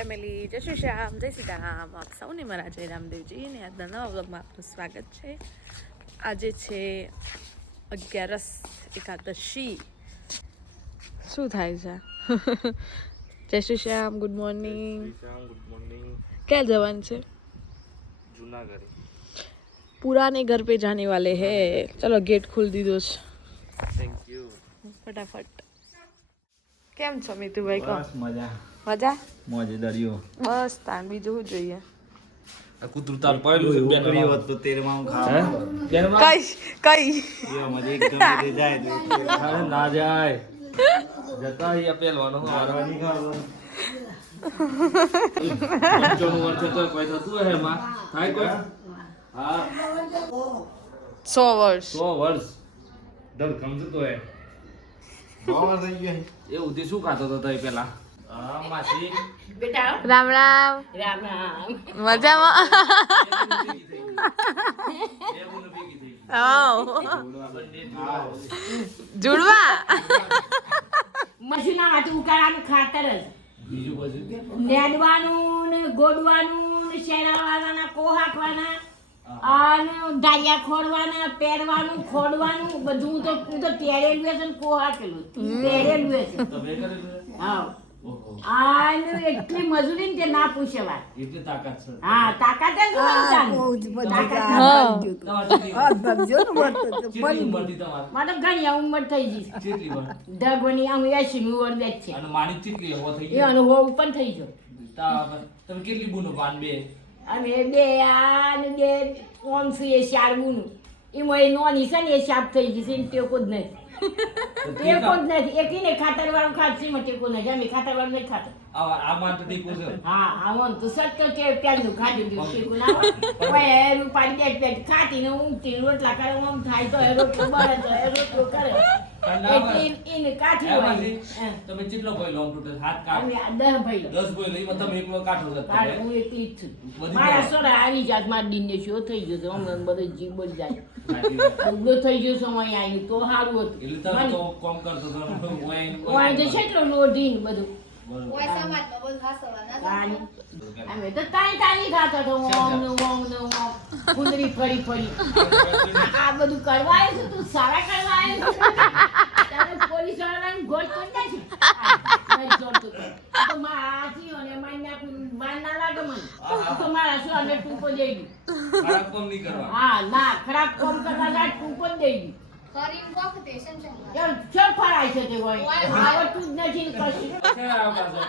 Family, જય શ્રી શ્યામ, જય સીતારામ. આપ સૌને મારા જય રામદેવજી ને આજના નવા વ્લોગમાં આપનું સ્વાગત છે. આજે છે 11 એકાદશી. શું થાય છે? જય શ્રી શ્યામ, ગુડ મોર્નિંગ. Good morning. ક્યાં જવાનું છે? जूनागढ़. पुराने घर पे जाने वाले हैं. चलो गेट खोल દીધો છે. Thank you. ફટાફટ. કેમ છો મીતુભાઈ? કહો. बस मजा. મજા? मौजे दरियो. બસ તાન બીજું શું જોઈએ? આ કૂતરું તાર પડેલું છે બેન હોત તો તેરે માં ખાવા. કઈ એ મજે એકદમ દે જાય તો અરે ના જાય. જતા હી પેલવાનો હારવાની ખાવા. પંચાણું વર્ષ તો કોઈ થતું હે માં થાય કોઈ? હા 100 વર્ષ. 100 વર્ષ દર સમજતો હે. 100 વર્ષ થઈ ગયા. એ ઉધી શું ખાતો તો તઈ પેલા? હા માસી રામ રામ. રામ રામ. મજામાં? જુડવા મશીના માટે ઉકાળાનું ખાતર જ બીજું પછી નેડવાનું ને ગોડવાનું ને શેણાવાના કો હાંકવાના અને ડાળિયા ખોડવાના પહેરવાનું ખોડવાનું બધું હું તો પહેરેલું છે ને કો હાકેલું પહેરેલું છે. તમે કરેલું? હા ઓહો આને એટલી મજૂરી ને તે ના પૂછે વાત. એટલી તાકાત છે. હા તાકાત જ હોય કેટલી ઉંમર હતી તમારે? મને ઘણી ઉંમર થઈ ગઈ છે. કેટલી ઉંમર? દગોની આમ 80 ની ઉંમર જ છે અને મારી કેટલી હો થઈ એ ગઈ? અનુભવ પણ થઈ ગયો. તમે કેટલી બુનો પાન બે? અને બે આને બે ઓમસી એ શારબુનું એમાં એ નોની છે ને એ શાપ થઈ ગઈ છે ને ટેકો જ નથી. ટેકો જ નથી એકીને ખાતર વાળું ખાતરી માં ટેકો નથી. અમે ખાતર વાળું નહીં ખાતર. આ માટે ટીકું છે. હા આવું તો સત્ય કે પેલું ખાધું ટેકો ના હોય એનું પાડી બે ખાતી ને ઊંઘતી રોટલા કરે આમ થાય તો એ રોટલો બળે તો એ રોટલો કરે એને કાઠી હોય. તમે કેટલો ભાઈ લોંગ ટોટલ હાથ કાઢ? અમે 10 ભાઈ 10 ભાઈ લઈ તમે એકલો કાઢો છો. તારે હું એકલી જ છું. મારા સોડા આવી જાત મારા દિન ને શો થઈ ગયો છે હમણાં બધો જીવ જ જાય ઉગલો થઈ ગયો છે અહીં આવી તો સારું હતું. એટલે તમે તો કોમ કરતો તો ઓય તો છે એટલો લોઢી ને બધું અમે તો તાળી ખાતો તો ઓમ ને ફૂંદરી ફરી ફરી આ બધું કરવા આવ્યો છું તું સારા કરવા આવ્યો તારે પોલીસ વાળાને ગોળ કરી નાખી તો મારાથી અને માર ના લાગે મને તો મારા શું અમે ટૂંકો દઈ ગયું. ખરાબ કોમ નહીં કરવા. હા ના ખરાબ કામ કરવા જાય ટૂંકો જ દઈ ગયું. ચલ ફરાય છે તે હોય આવડતું જ નથી ને કશું. ક્યાં આવ્યો પાછો?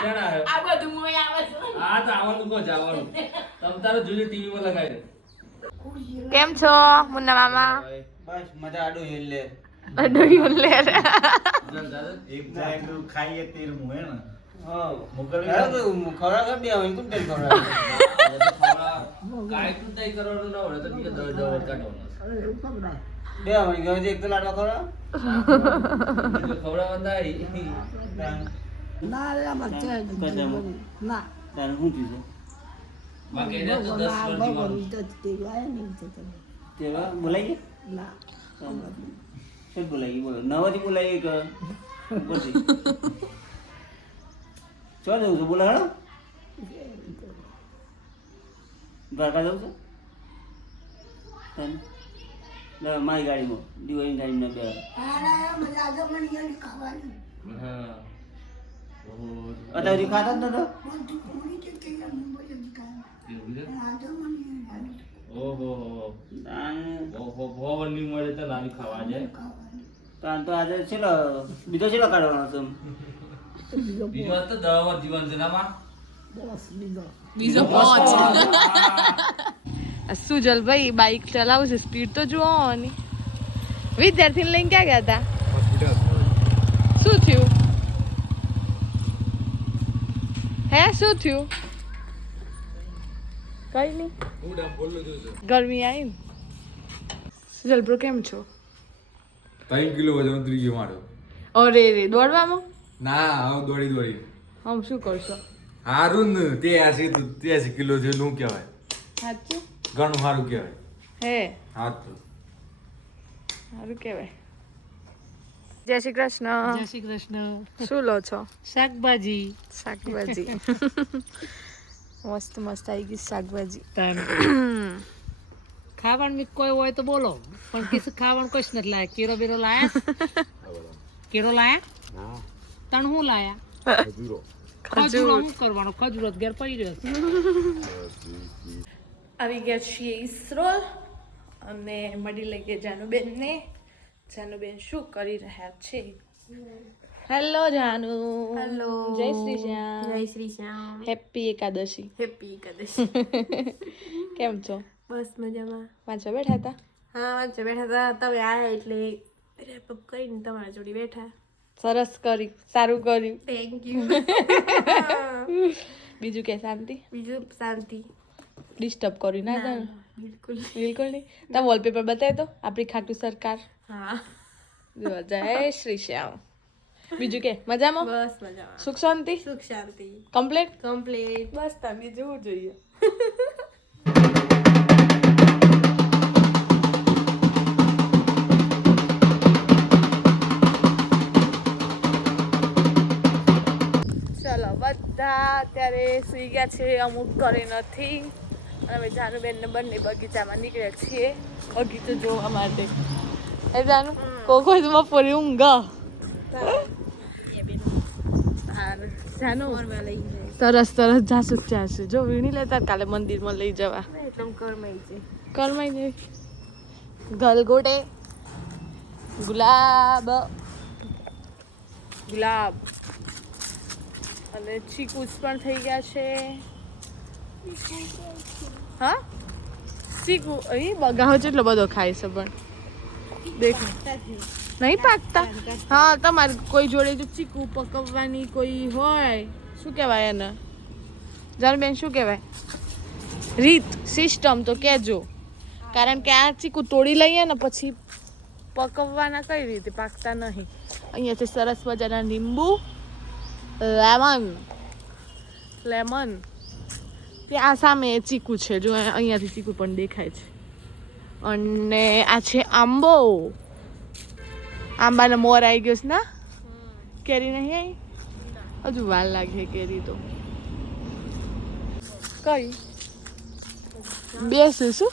ક્યાં આવ્યો? આ બધું મોય આવે છે. હા તો આવવાનું કહો જવાનું. તમ તારે જોઈએ ટીવી માં લગાવી દે. કેમ છો મુન્ના મામા? બસ મજા આડો હેલે ડોયું લે જલ દાદા એક જાય તો ખાઈએ તેર મુએ ને હા મોકલ ખવડા કર દે હવે કોણ તેલ ખવડા કાઈ તું તઈ કરવાનું ના હોય તો બીજો 10 કાઢવાનો. બે હવે ગયો એક તો લાડવા ખવડા બીજો ખવડાવવા તારે શું પીધું બાકી એને તો 10 વાર જીવવાનું. તેવા બોલાઈએ શું બોલાઈએ બોલો નવાથી બોલાઈએ કે પછી ચો જવું છે બોલા હેડો દ્વારકા જવું છે મારી ગાડીમાં દિવાળી ગાડીમાં બે હા અત્યારે ખાતા જ નતો ઓહો ઓહો ભવન ની મળે તો નાની ખાવા જાય. તાન તો આજે છેલ્લો બીજો છેલ્લો કાઢવાનો છે બીજો વાત તો 10 વાર જીવન છે ના માં. બીજો પહોંચ. સુજલ ભાઈ બાઇક ચલાવું છે, સ્પીડ તો જુઓ ની. વિદ્યાર્થીને લઈને ક્યાં ગયા હતા? શું થયું? હે શું થયું? કઈ નહીં, ગરમી આવી ને. સુજલ બ્રો કેમ છો? 3 કિલો વજન ઉતરી ગયો મારો. અરે રે દોડવામાં ના હવે દોડી હમ શું કરશો? હારું ને 83 કિલો છે નું કહેવાય. સાચું ઘણું સારું કહેવાય. હે હા તો સારું કહેવાય. જય શ્રી કૃષ્ણ. જય શ્રી કૃષ્ણ. શું લો છો? શાકભાજી. શાકભાજી. મસ્ત મસ્ત આવી ગઈ શાકભાજી. ખાવાનું કોઈ હોય તો બોલો, પણ કીધું ખાવાનું કશ નથી લાયા. કેરો બેરો લાયા? કેરો લાયા? તણ હું લાયા? ખજૂરો. શું કરવાનો? ખજૂરો ઘેર પડી રહ્યો. આવી ગયા છીએ ઈસરોલ અને મળી લઈએ જાનુબેનને. જાનુબેન શું કરી રહ્યા છે? હેલો જાનુ. હેલો. જય શ્રી શ્યામ. જય શ્રી શ્યામ. હેપી એકાદશી. હેપી એકાદશી. કેમ છો? બસ મજામાં. વાંચવા બેઠા હતા? હા વાંચવા બેઠા હતા. તમે આવ્યા એટલે રેપઅપ કરીને તમારા જોડે બેઠા. સરસ કરી, સારું કર્યું. Thank you. બીજું કે શાંતિ? બીજું શાંતિ. ડિસ્ટર્બ કર્યું ના જાણ? બિલકુલ. બિલકુલ નહીં. તમે વોલપેપર બતાવી દો આપણી ખાટુ સરકાર. હા જો જય શ્રી શ્યામ. બીજું કે મજામાં? બસ મજામાં. સુખ શાંતિ? સુખ શાંતિ. કમ્પ્લીટ? કમ્પ્લીટ. બસ તમે જોવું જોઈએ. ચલો બધા અત્યારે સુઈ ગયા છે, અમુક ઘરે નથી. અને અમે જાનુબેન ને બંને બગીચામાં નીકળ્યા છીએ બગીચો જોવા માટે. એ જાનુ કોકો બપોરે ઊંઘ. જાનુ સરસ સરસ જાસુ જાસુ જો વીણી લેતા કાલે મંદિરમાં લઈ જવા. એકદમ કરમાઈ છે. કરમાઈ જઈ. ગલગોટે ગુલાબ ગુલાબ અને ચીકુસ પણ થઈ ગયા છે. હા ચીકુ અહીં બગાવો જેટલો બધો ખાય છે પણ દેખ નહીં પાકતા. હા તમારે કોઈ જોડે જો ચીકુ પકવવાની કોઈ હોય, શું કહેવાય એને જાનુબેન, શું કહેવાય રીત સિસ્ટમ તો કહેજો, કારણ કે આ ચીકુ તોડી લઈએ ને પછી પકવવાના કઈ રીતે પાકતા નહીં. અહીંયા છે સરસ મજાના લીંબુ, લેમન. ત્યાં સામે ચીકુ છે, જો અહીંયાથી ચીકુ પણ દેખાય છે. અને આ છે આંબો. આંબાનો મોર આવી ગયો છે ને? કેરી નહીં આવી? હજુ વાર લાગે કેરી તો. કઈ બેસે શું?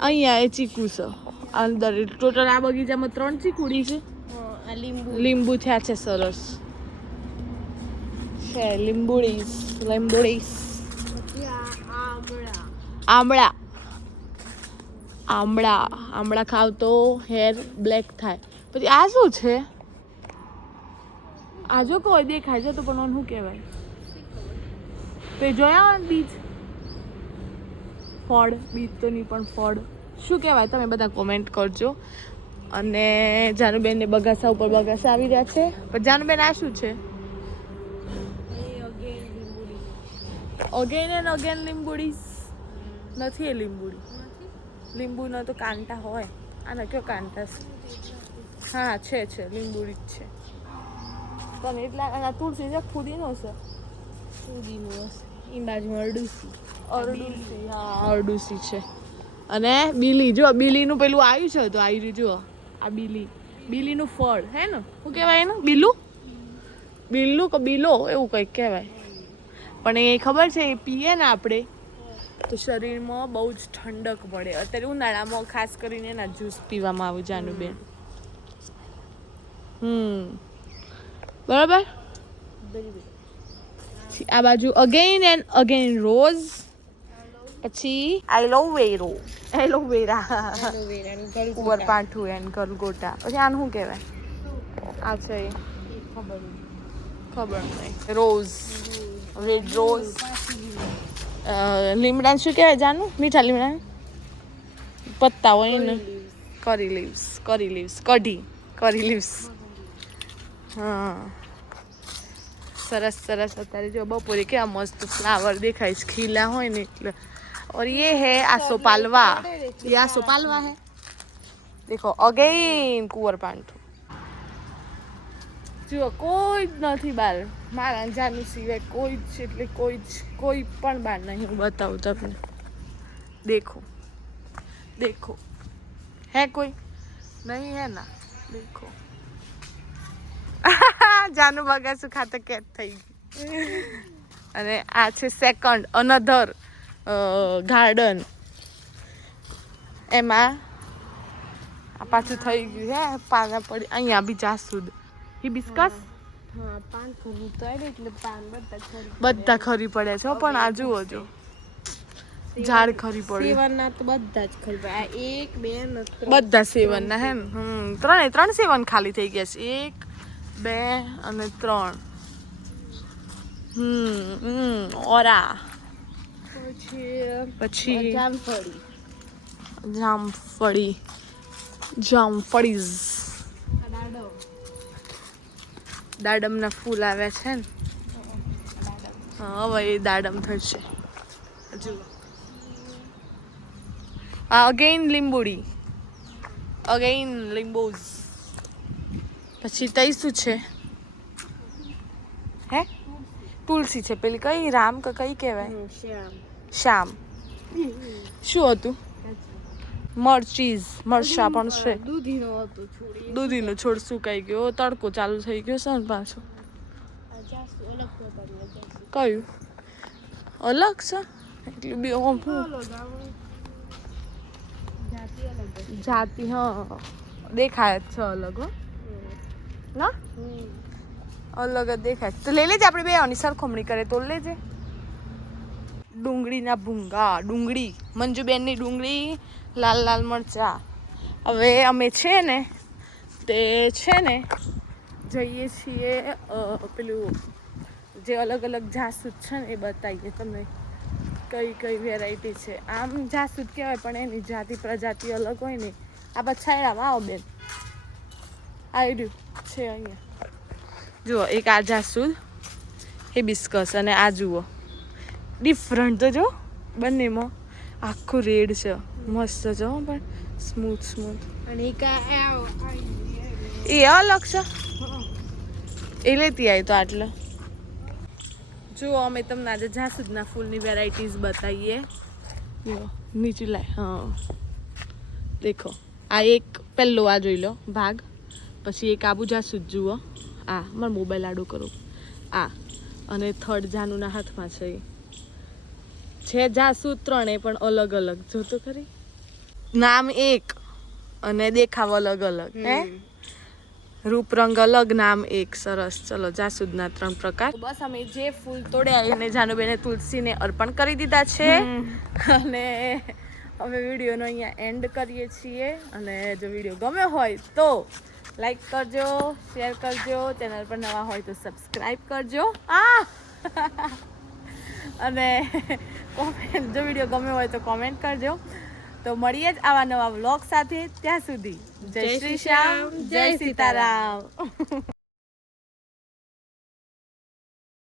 અહીંયા એ ચીકુ છે અંદર. ટોટલ આ બગીચામાં 3 ચીકુડી છે. લીંબુ થયા છે સરસ છે. લીંબુડીસ આમળા આમળા ખાવ તો હેર બ્લેક થાય. પછી આ શું છે? આ જો કોઈ દેખાય છે તો પણ શું કહેવાય? તો જોયા બીજ ફળ? બીજ તો નહીં પણ ફળ શું કહેવાય તમે બધા કોમેન્ટ કરજો. અને જાનુબેનને બગાસા ઉપર બગાસા આવી રહ્યા છે. પણ જાનુબેન આ શું છે? અગેન એન્ડ અગેન લીંબુડીસ નથી. એ લીંબુનો તો કાંટા હોય. આના કયો કાંટા છે? હા છે લીંબુડી જ છે. તને એટલા આના તુલસી છે, ફુદીનો છે. ફુદીનો હશે. એ બાજુમાં અરડુસી. હા અરડુસી છે. અને બીલી જો, બીલીનું પેલું આવ્યું છે તો આવી રહ્યું જુઓ. આ બીલીનું ફળ હે ને? શું કહેવાય એનું? બીલું કે બીલો એવું કંઈક કહેવાય. પણ એ ખબર છે, એ પીએ ને આપણે તો શરીરમાં બહુ જ ઠંડક મળે. અત્યારે ઉનાળામાં ખાસ કરીને એના જ્યુસ પીવામાં આવે જાનુબેન. બરાબર. આ બાજુ અગેન એન્ડ અગેન રોઝ. પછી એલોવેરા કુંવરપાઠું એન્ડ ગલગોટા. પછી આનું શું કહેવાય? આ છે ખબર નહીં. Rose, red rose. લીમડા શું કહેવાય જાનું? મીઠા લીમડા પત્તા હોય ને? કરી લીવ્સ. હા સરસ અત્યારે જો બપોરે કેવા મસ્ત ફ્લાવર દેખાય છે, ખીલા હોય ને એટલે. और ये है आसोपालवा. ये आसोपालवा है. देखो अगेन कुंवरपाठું. જો કોઈ જ નથી બહાર મારા જાનું સિવાય. કોઈ જ એટલે કોઈ પણ બહાર નહીં. હું બતાવું તમને. દેખો है कोई नहीं है ना देखो જાનુ બગાસું ખાતે કેદ થઈ ગઈ અને આ છે સેકન્ડ અનધર ગાર્ડન એમાં આ પાછું થઈ ગયું હે પાના પડી અહીંયા બી જાસૂદ હિબિસ્કસ હા પાન ખરું તો એટલે પાન બધા ખરી પડે છે હો, પણ આ જુઓ જો ઝાડ ખરી પડે સેવનના તો બધા જ ખરી પડે આ 1 2 ને 3 બધા સેવનના હે ને ત્રણ સેવન ખાલી થઈ ગયા છે 1 2 અને 3 ઓરા પછી જામફળીઝ દાડમના ફૂલ આવ્યા છે ને હવે એ દાડમ થશે જુઓ અગેઇન લીંબુઝ પછી તઈ શું છે હે તુલસી છે પેલી કઈ રામ કે કઈ કહેવાય શ્યામ શું હતું મરચા પણ છે દૂધીનો હતો છોડી દૂધીનો છોડ સુકાઈ ગયો તડકો ચાલુ થઈ ગયો છે ને પાછો કયું અલગ છે એટલું બી જાતિ હા દેખાય જ છે અલગ હો ના અલગ જ દેખાય તો લઈ લેજે આપણે બે આની સરખમણી કરે તો લેજે ડુંગળીના ભૂંગા ડુંગળી મંજુબેનની ડુંગળી લાલ લાલ મરચા હવે અમે છે ને તે છે ને જઈએ છીએ પેલું જે અલગ અલગ જાસૂદ છે ને એ બતાવીએ તમને કઈ કઈ વેરાયટી છે આમ જાસૂદ કહેવાય પણ એની જાતિ પ્રજાતિ અલગ હોય ને આ છાયડામાં આવો બેન આવ્યું છે અહીંયા જુઓ એક આ જાસૂદ હિબિસ્કસ અને આ જુઓ ડિફરન્ટ તો જો બંનેમાં આખું રેડ છે મસ્ત છે હો પણ સ્મૂથ અને એક એ અલગ છે એ લેતી આવી તો આટલે જુઓ અમે તમને આજે જાસૂદના ફૂલની વેરાયટીઝ બતાવીએ નીચે લાય હા દેખો આ એક પહેલો આ જોઈ લો ભાગ પછી એક આબુ જાસૂદ જુઓ આ મારો મોબાઈલ આડો કરો આ અને થર્ડ જાનુના હાથમાં છે જાસૂદ ત્રણે પણ અલગ અલગ જો તો ખરી નામ એક અને દેખાવ અલગ અલગ હે રૂપ રંગ અલગ નામ એક સરસ ચલો જાસૂદના 3 પ્રકાર બસ અમે જે ફૂલ તોડ્યા એને જાનુબેને તુલસીને અર્પણ કરી દીધા છે અને હવે વિડીયોનો અહીંયા એન્ડ કરીએ છીએ અને જો વિડીયો ગમ્યો હોય તો લાઈક કરજો શેર કરજો ચેનલ પર નવા હોય તો સબસ્ક્રાઈબ કરજો અને કોમેન્ટ જો વિડીયો ગમ્યો હોય તો કોમેન્ટ કરજો તો મળીએ જ આવા નવા વ્લોગ સાથે ત્યાં સુધી જય શ્રી શ્યામ જય સીતારામ